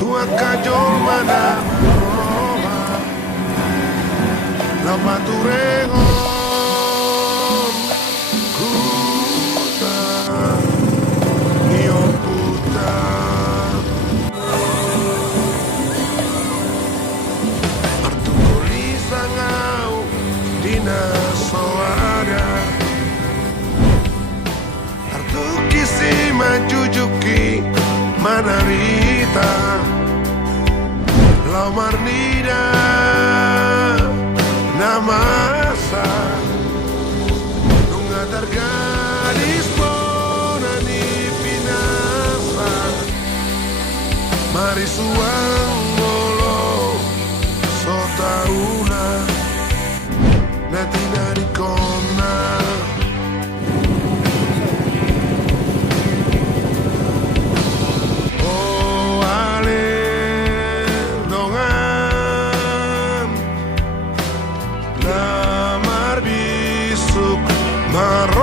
tua kajol mana lama turengon kuta nio puta artu tulisangau dina soada artu kisi majujuki manarita lau marnida namasa nunga dargadis ponani pinasa mari suang molo sotauna natina di kona Mar